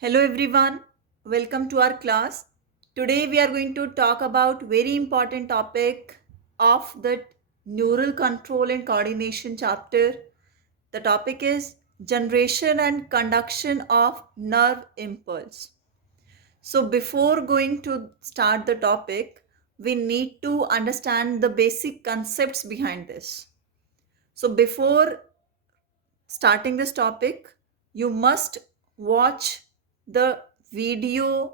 Hello everyone, welcome to our class. Today we are going to talk about very important topic of the neural control and coordination chapter. The topic is generation and conduction of nerve impulse. So before going to start the topic, we need to understand the basic concepts behind this. So before starting this topic, you must watch the video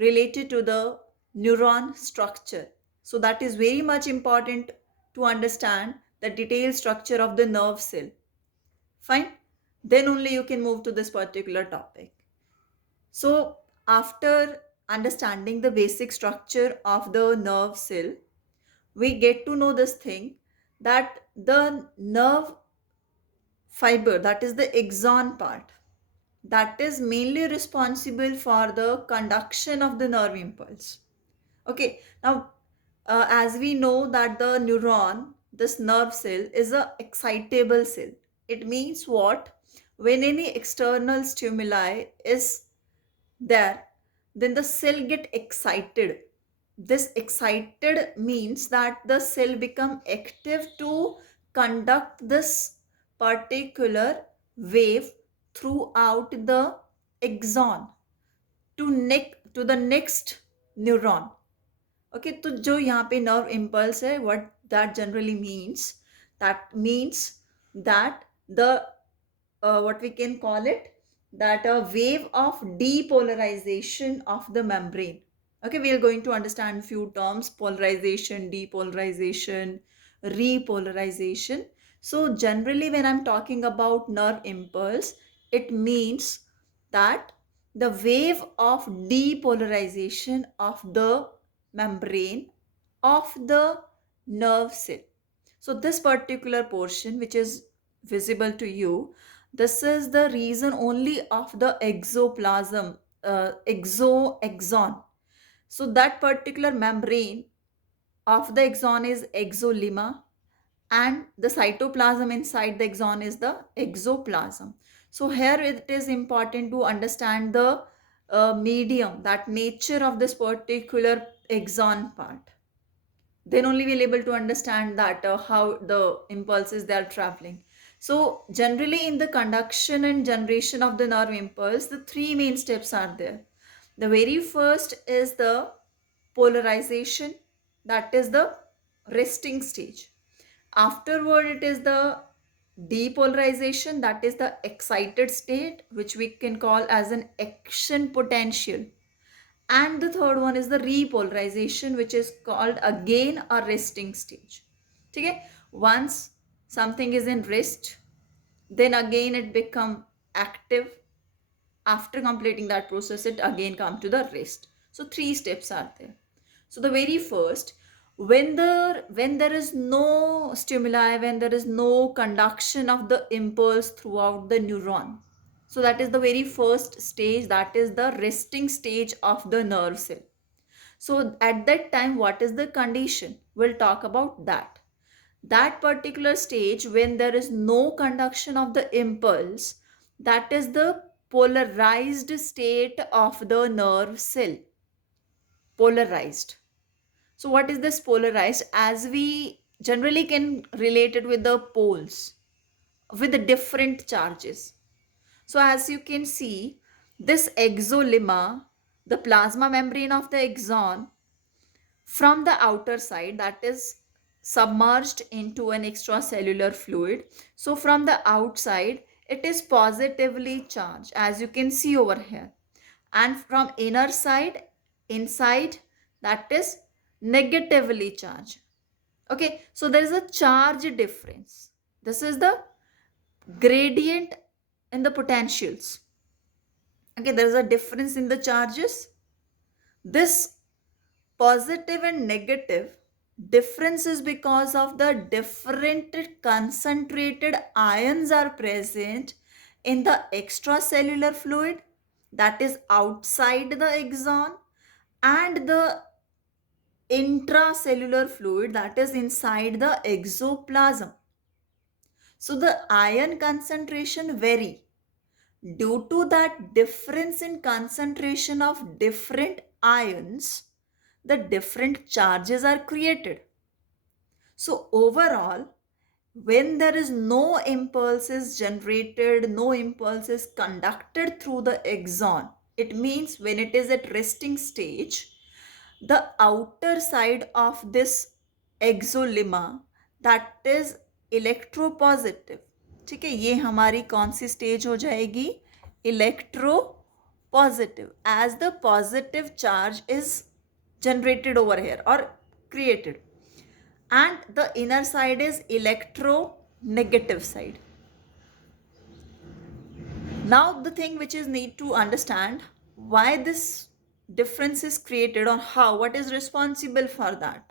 related to the neuron structure. So, that is very much important to understand the detailed structure of the nerve cell. Fine. Then only you can move to this particular topic. So, after understanding the basic structure of the nerve cell, we get to know this thing that the nerve fiber, that is the axon part, that is mainly responsible for the conduction of the nerve impulse. Okay, now as we know that the neuron, this nerve cell, is a excitable cell. It means what? When any external stimuli is there, then the cell get excited. This excited means that the cell become active to conduct this particular wave throughout the axon to the next neuron. Okay, तो जो यहाँ पे nerve impulse है, what that generally means, that means that the what we can call it, that a wave of depolarization of the membrane. Okay, we are going to understand few terms: polarization, depolarization, repolarization. So generally when I'm talking about nerve impulse, it means that the wave of depolarization of the membrane of the nerve cell. So this particular portion which is visible to you, this is the reason only of the exoplasm, exoaxon. So that particular membrane of the axon is exolemma, and the cytoplasm inside the axon is the exoplasm. So here it is important to understand the medium, that nature of this particular axon part. Then only we'll able to understand that how the impulses they are traveling. So generally in the conduction and generation of the nerve impulse, the three main steps are there. The very first is the polarization, that is the resting stage. Afterward it is the depolarization, that is the excited state, which we can call as an action potential. And the third one is the repolarization, which is called again a resting stage. Okay, once something is in rest, then again it become active. After completing that process, it again come to the rest. So three steps are there. So the very first, when there is no stimuli, when there is no conduction of the impulse throughout the neuron, so that is the very first stage, that is the resting stage of the nerve cell. So at that time, what is the condition? We'll talk about that. That particular stage when there is no conduction of the impulse, that is the polarized state of the nerve cell. Polarized. So what is this polarized? As we generally can relate it with the poles, with the different charges. So as you can see, this exolemma, the plasma membrane of the axon, from the outer side, that is submerged into an extracellular fluid. So from the outside, it is positively charged, as you can see over here. And from inner side, inside, that is negatively charged. Okay, so there is a charge difference. This is the gradient in the potentials. Okay, there is a difference in the charges. This positive and negative difference is because of the different concentrated ions are present in the extracellular fluid, that is outside the axon, and the intracellular fluid, that is inside the exoplasm. So the ion concentration vary. due to that difference in concentration of different ions, the different charges are created. So overall, when there is no impulses generated, no impulses conducted through the axon, it means when it is at resting stage, the outer side of this exolemma, that is electropositive. ठीक है, ये हमारी कौन सी stage हो जाएगी? Electropositive, as the positive charge is generated over here or created, and the inner side is electronegative side. Now the thing which is need to understand, why this difference is created or how, what is responsible for that.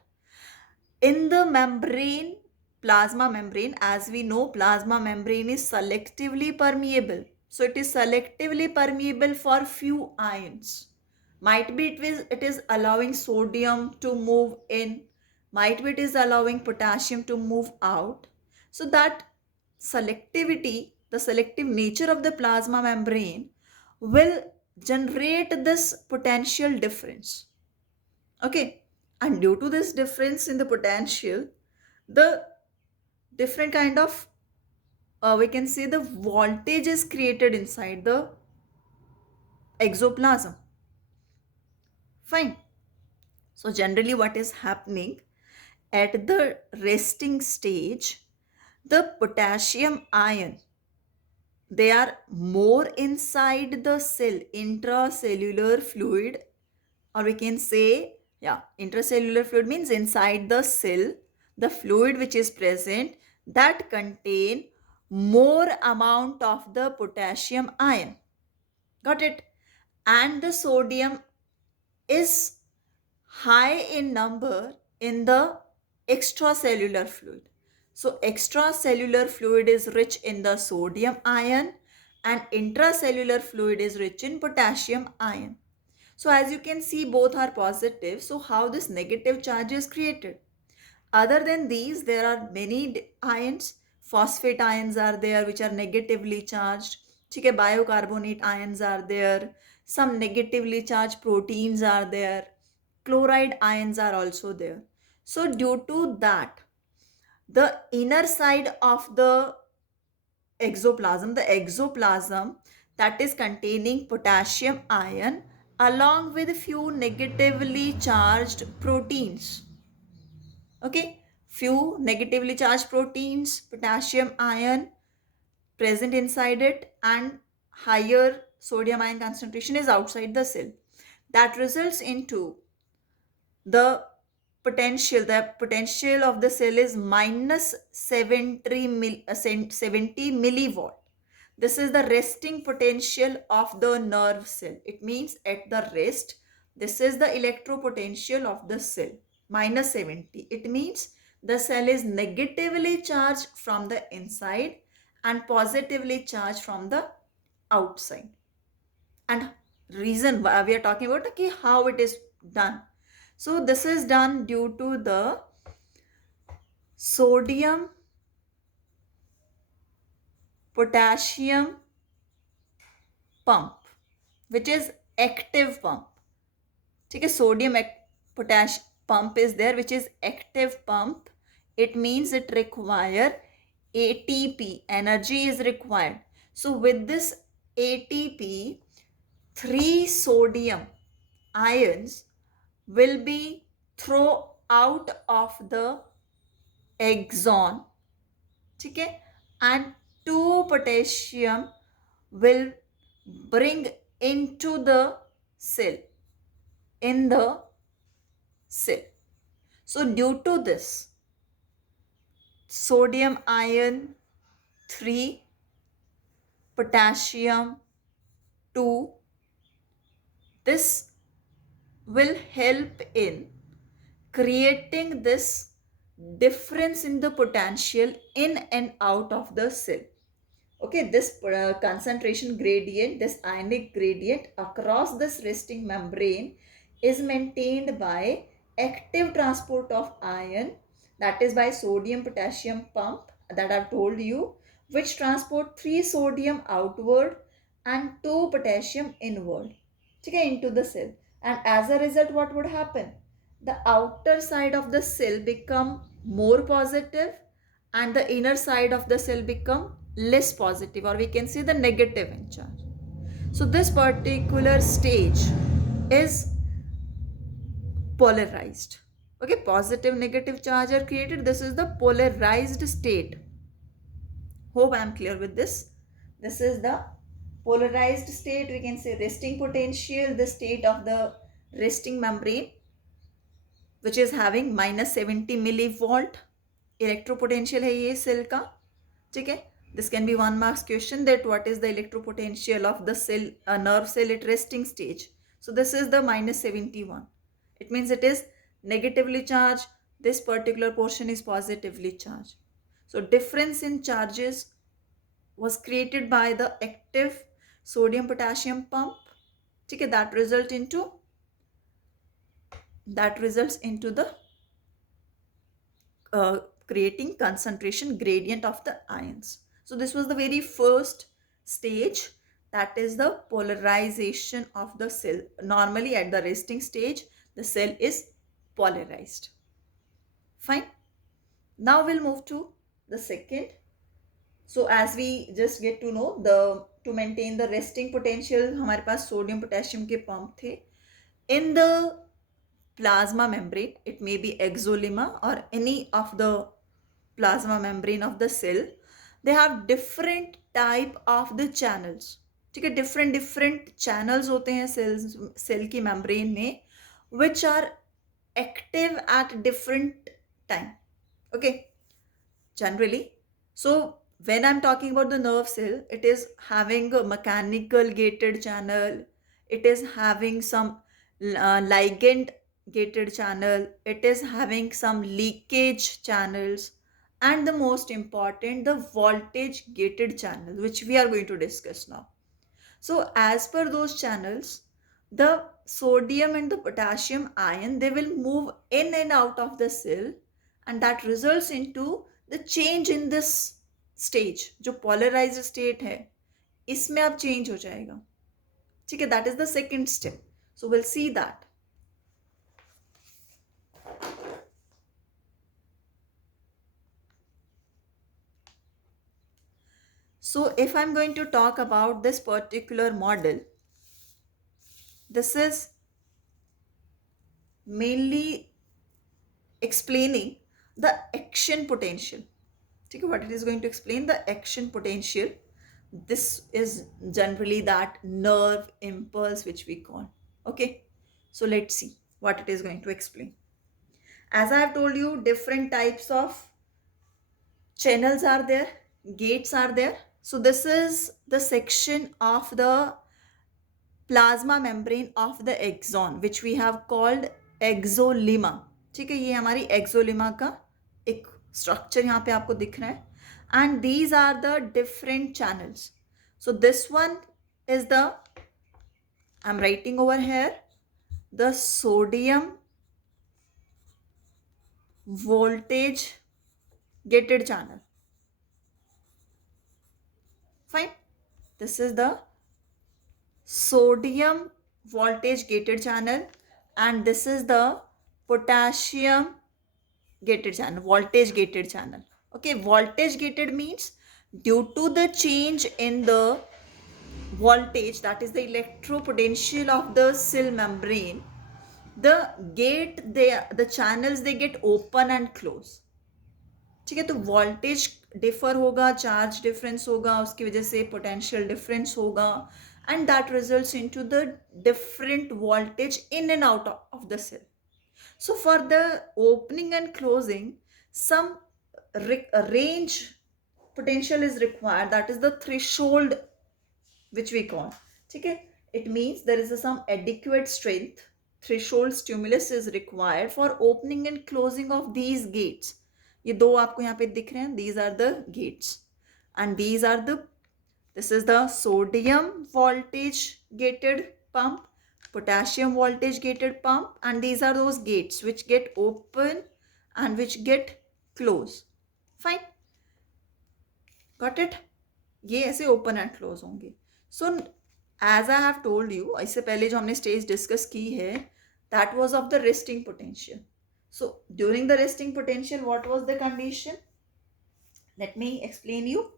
In the membrane, plasma membrane, as we know, plasma membrane is selectively permeable. So it is selectively permeable for few ions. Might be it is allowing sodium to move in, might be it is allowing potassium to move out. So that selectivity, the selective nature of the plasma membrane will generate this potential difference. Okay, and due to this difference in the potential, the different kind of we can say the voltage is created inside the exoplasm. Fine. So generally what is happening at the resting stage, the potassium ion, they are more inside the cell, intracellular fluid, or we can say, yeah, intracellular fluid means inside the cell, the fluid which is present that contain more amount of the potassium ion. Got it? And the sodium is high in number in the extracellular fluid. So extracellular fluid is rich in the sodium ion and intracellular fluid is rich in potassium ion. So as you can see, both are positive. So how this negative charge is created? Other than these, there are many ions. Phosphate ions are there which are negatively charged. ठीक है, biocarbonate ions are there. Some negatively charged proteins are there. Chloride ions are also there. So due to that, the inner side of the exoplasm that is containing potassium ion along with few negatively charged proteins. Okay, few negatively charged proteins, potassium ion present inside it, and higher sodium ion concentration is outside the cell. That results into the potential of the cell is minus 70 millivolt. This is the resting potential of the nerve cell. It means at the rest, this is the electropotential of the cell, minus 70. It means the cell is negatively charged from the inside and positively charged from the outside. And reason why we are talking about okay, how it is done. So this is done due to the sodium potassium pump, which is active pump. ठीक है, sodium potassium pump is there, which is active pump. It means it require ATP, energy is required. So with this ATP, 3 sodium ions will be thrown out of the axon, ठीक है, and 2 potassium will bring into the cell, in the cell. So due to this, sodium ion 3, potassium 2, this will help in creating this difference in the potential in and out of the cell. Okay, this concentration gradient, this ionic gradient across this resting membrane is maintained by active transport of ion, that is by sodium potassium pump that I've told you, which transport 3 sodium outward and 2 potassium inward, ठीक है, into the cell. And as a result, what would happen? The outer side of the cell become more positive and the inner side of the cell become less positive, or we can say the negative in charge. So this particular stage is polarized. Okay, positive negative charge are created. This is the polarized state. Hope I am clear with this. This is the polarized state. We can say resting potential, the state of the resting membrane, which is having minus 70 millivolt electropotential है ये cell का, ठीक है. This can be one marks question, that what is the electropotential of the cell, nerve cell at resting stage. So this is the minus 71. It means it is negatively charged. This particular portion is positively charged. So difference in charges was created by the active sodium potassium pump, ठीक है, that results into the creating concentration gradient of the ions. So this was the very first stage, that is the polarization of the cell. Normally at the resting stage the cell is polarized. Fine. Now we'll move to the second. So as we just get to know, the to maintain the resting potential हमारे पास sodium potassium के pump थे. In the plasma membrane, it may be exolemma or any of the plasma membrane of the cell, they have different type of the channels, ठीक है. different channels होते हैं cell की membrane में, which are active at different time. Okay, generally. So when I'm talking about the nerve cell, it is having a mechanical gated channel, it is having some ligand gated channel, it is having some leakage channels, and the most important, the voltage gated channel, which we are going to discuss now. So as per those channels, the sodium and the potassium ion, they will move in and out of the cell, and that results into the change in this stage. जो polarized state है, इसमें अब change हो जाएगा, ठीक है. that is the second step. So we'll see that. So if I'm going to talk about this particular model, this is mainly explaining the action potential. Okay, what it is going to explain, the action potential. This is generally that nerve impulse which we call. Okay, so let's see what it is going to explain. As I have told you, different types of channels are there, gates are there. So this is the section of the plasma membrane of the axon, which we have called exolemma. ठीक है, ये हमारी exolemma का एक structure यहाँ पे आपको दिख रहा है. And these are the different channels. So this one is the, I'm writing over here, the sodium voltage gated channel. Fine. This is the sodium voltage gated channel, and this is the potassium gated channel, voltage gated channel. Okay, voltage gated means due to the change in the voltage, that is the electropotential of the cell membrane, the the channels, they get open and close. ठीक है, तो voltage differ होगा, charge difference होगा, उसकी वजह से potential difference होगा, and that results into the different voltage in and out of the cell. So for the opening and closing, some range potential is required, that is the threshold which we call. ठीक है, it means there is some adequate strength, threshold stimulus is required for opening and closing of these gates. ये दो आपको यहाँ पे दिख रहे हैं, these are the gates, and these are the, this is the sodium voltage gated pump, potassium voltage gated pump, and these are those gates which get open and which get close. Fine, got it. ये ऐसे open and close होंगे. So as I have told you, इससे पहले जो हमने stage discuss की है, that was of the resting potential. So during the resting potential what was the condition? Let me explain you.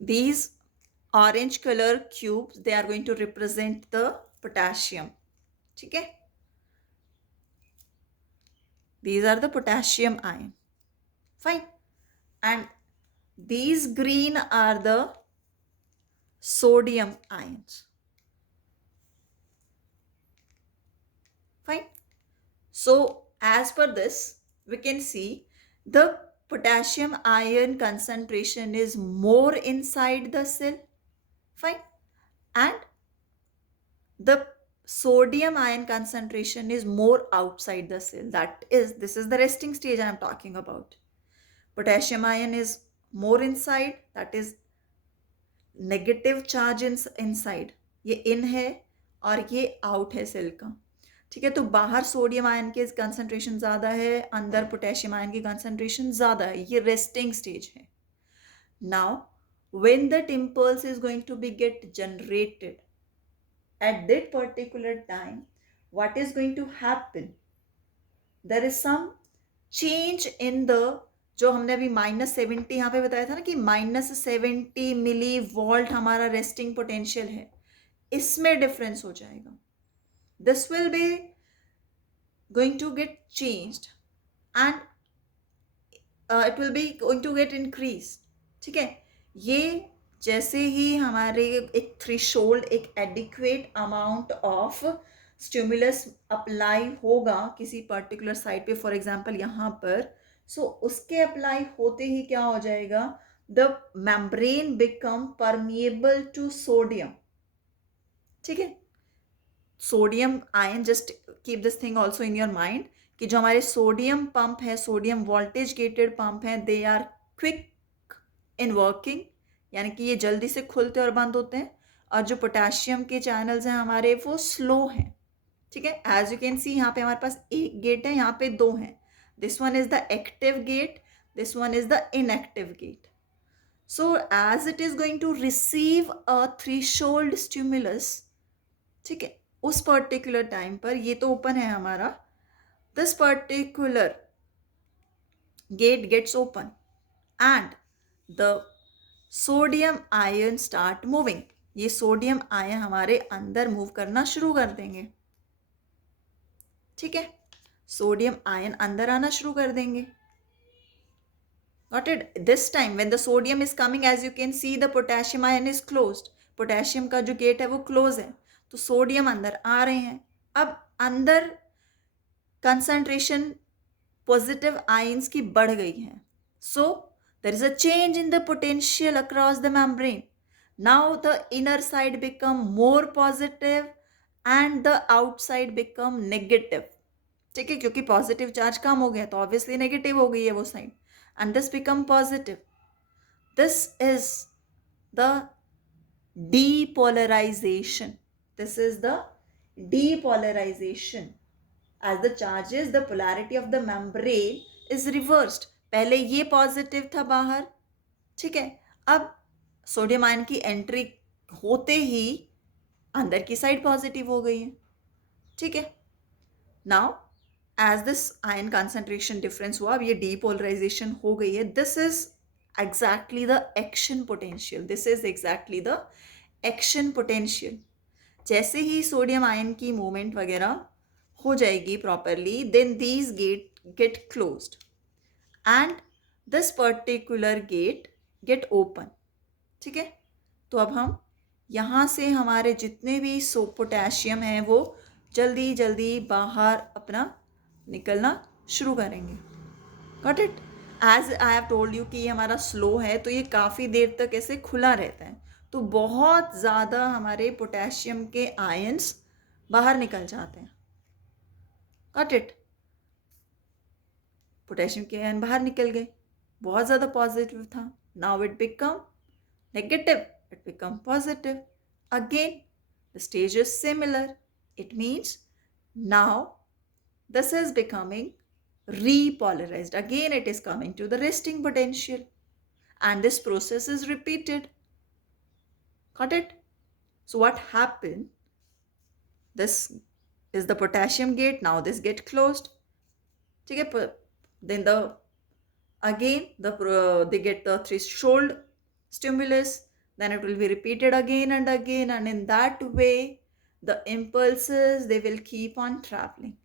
These orange color cubes, they are going to represent the potassium. ठीक है? These are the potassium ion. Fine. And these green are the sodium ions. Fine. So as per this, we can see the potassium ion concentration is more inside the cell. Fine. And the sodium ion concentration is more outside the cell. This is the resting stage I am talking about. Potassium ion is more inside, that is negative charge inside. ये in है और ये out है cell का. ठीक है, तो बाहर सोडियम आयन के कंसंट्रेशन ज़्यादा है, अंदर पोटेशियम आयन की कंसंट्रेशन ज़्यादा है. ये रेस्टिंग स्टेज है. Now when that impulse is going to be get generated at that particular time, what is going to happen? There is some change in the, जो हमने अभी -70 यहाँ पे बताया था ना कि -70 मिली वोल्ट हमारा रेस्टिंग पोटेंशियल है, इसमें डिफरेंस हो जाएगा. This will be going to get changed and it will be going to get increase. ठीक है, ये जैसे ही हमारे एक थ्रेशोल्ड, एक adequate amount of stimulus apply होगा किसी पर्टिकुलर साइट पे, फॉर एग्जांपल यहाँ पर, सो उसके अप्लाई होते ही क्या हो जाएगा? The membrane become permeable to sodium. ठीक है, sodium ion, just keep this thing also in your mind कि जो हमारे सोडियम पंप है, सोडियम वोल्टेज गेटेड पंप है, they are quick in working, यानी कि ये जल्दी से खुलते और बंद होते हैं. और जो पोटेशियम के चैनल्स हैं हमारे, वो स्लो हैं. ठीक है, एज यू कैन सी यहाँ पे हमारे पास एक गेट है, यहाँ पे दो हैं. This one is the active gate, this one is the inactive gate. So as it is going to receive a threshold stimulus, ठीक है, उस पर्टिकुलर टाइम पर, ये तो ओपन है हमारा, this particular gate gets open and the sodium ion start moving. ये sodium ion हमारे अंदर मूव करना शुरू कर देंगे. ठीक है, सोडियम आयन अंदर आना शुरू कर देंगे. Got it? This time when the sodium is coming, as you can see, the potassium ion is closed. Potassium का जो गेट है वो क्लोज है, तो सोडियम अंदर आ रहे हैं. अब अंदर कंसंट्रेशन पॉजिटिव आयंस की बढ़ गई है. सो there is a change in the potential across the membrane. Now the inner side become more positive and the outside become negative. ठीक है, क्योंकि पॉजिटिव चार्ज कम हो गया तो ऑब्वियसली नेगेटिव हो गई है वो side, and this become positive. This is the depolarization. This is the depolarization. As the charges, the polarity of the membrane is reversed. पहले ये पॉजिटिव था बाहर, ठीक है, अब सोडियम आयन की एंट्री होते ही अंदर की साइड पॉजिटिव हो गई है. ठीक है, now as this ion concentration difference हुआ, अब ये डीपोलराइजेशन हो गई है. This is exactly the action potential. This is exactly the action potential. जैसे ही सोडियम आयन की मूवमेंट वगैरह हो जाएगी properly, then these gate closed and this particular gate get open. ठीक है, तो अब हम यहाँ से हमारे जितने भी पोटेशियम हैं वो जल्दी जल्दी बाहर अपना निकलना शुरू करेंगे. Got it? As I have told you कि ये हमारा स्लो है, तो ये काफ़ी देर तक ऐसे खुला रहता है, तो बहुत ज़्यादा हमारे पोटेशियम के आयंस बाहर निकल जाते हैं. Got it? पोटेशियम के आयन बाहर निकल गए, बहुत ज़्यादा पॉजिटिव था. Now it become negative, it become positive. Again the stage is similar. It means now this is becoming repolarized. Again it is coming to the resting potential and this process is repeated. Got it? So what happened? This is the potassium gate. Now this gate closed. ठीक है? Then they get the threshold stimulus. Then it will be repeated again and again, and in that way the impulses, they will keep on traveling.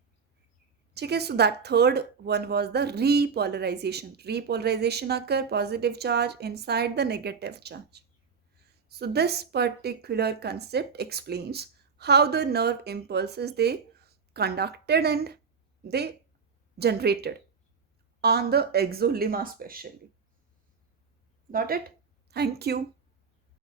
Okay, so that third one was the repolarization. Repolarization occur, positive charge inside the negative charge. So this particular concept explains how the nerve impulses, they conducted and they generated on the exolemma especially. Got it? Thank you.